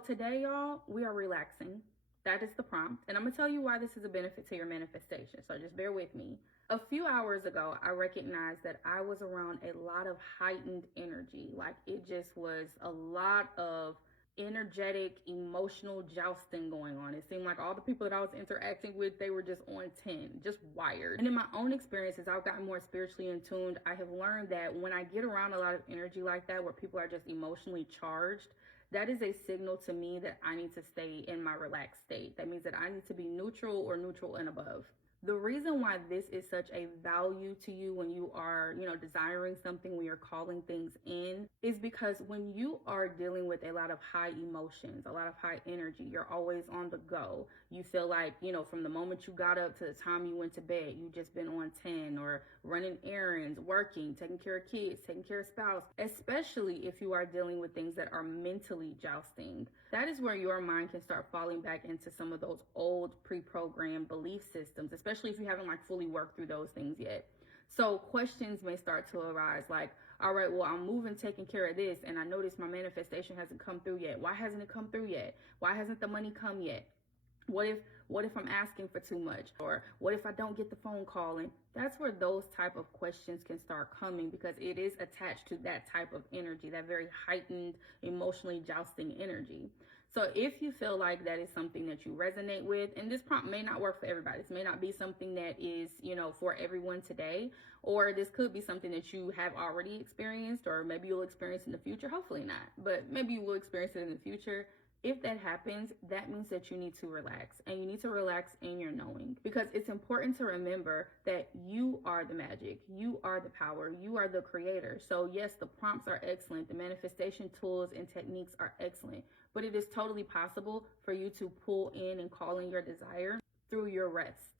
today, y'all, we are relaxing. That is the prompt. And I'm going to tell you why this is a benefit to your manifestation. So just bear with me. A few hours ago, I recognized that I was around a lot of heightened energy. Like it just was a lot of energetic, emotional jousting going on. It seemed like all the people that I was interacting with, they were just on 10, just wired. And in my own experiences, I've gotten more spiritually in tuned. I have learned that when I get around a lot of energy like that, where people are just emotionally charged, that is a signal to me that I need to stay in my relaxed state. That means that I need to be neutral or neutral and above. The reason why this is such a value to you when you are, desiring something, when you're calling things in, is because when you are dealing with a lot of high emotions, a lot of high energy, you're always on the go. You feel like, from the moment you got up to the time you went to bed, you've just been on 10 or running errands, working, taking care of kids, taking care of spouse, especially if you are dealing with things that are mentally jousting. That is where your mind can start falling back into some of those old pre-programmed belief systems, especially if you haven't fully worked through those things yet. So questions may start to arise like, all right, well, I'm moving, taking care of this, and I notice my manifestation hasn't come through yet. Why hasn't it come through yet? Why hasn't the money come yet? What if I'm asking for too much? Or what if I don't get the phone call? And that's where those type of questions can start coming, because it is attached to that type of energy, that very heightened, emotionally jousting energy. So if you feel like that is something that you resonate with, and this prompt may not work for everybody, this may not be something that is, for everyone today, or this could be something that you have already experienced, or maybe you'll experience in the future. Hopefully not, but maybe you will experience it in the future. If that happens, that means that you need to relax, and you need to relax in your knowing, because it's important to remember that you are the magic, you are the power, you are the creator. So yes, the prompts are excellent. The manifestation tools and techniques are excellent, but it is totally possible for you to pull in and call in your desire through your rest.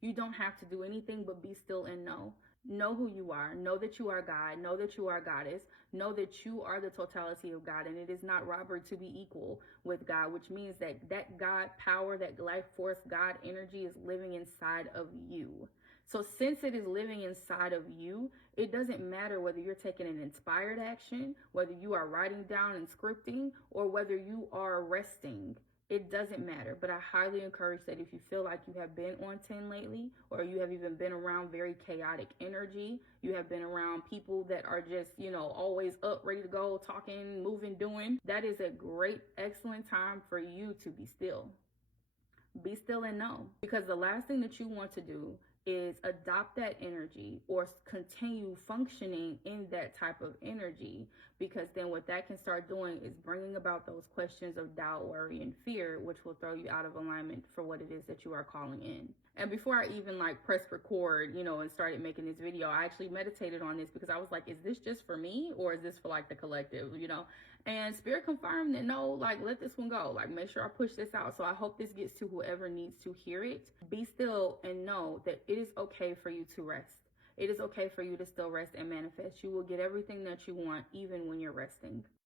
You don't have to do anything but be still and know. Know who you are. Know that you are God. Know that you are Goddess. Know that you are the totality of God. And it is not robbery to be equal with God, which means that God power, that life force, God energy is living inside of you. So since it is living inside of you, it doesn't matter whether you're taking an inspired action, whether you are writing down and scripting, or whether you are resting. It doesn't matter, but I highly encourage that if you feel like you have been on 10 lately, or you have even been around very chaotic energy, you have been around people that are just, always up, ready to go, talking, moving, doing, that is a great, excellent time for you to be still. Be still and know, because the last thing that you want to do is adopt that energy or continue functioning in that type of energy, because then what that can start doing is bringing about those questions of doubt, worry, and fear, which will throw you out of alignment for what it is that you are calling in. And before I even press record, and started making this video, I actually meditated on this, because I was like, is this just for me, or is this for the collective, And Spirit confirmed that no, let this one go. Make sure I push this out. So I hope this gets to whoever needs to hear it. Be still and know that it is okay for you to rest. It is okay for you to still rest and manifest. You will get everything that you want, even when you're resting.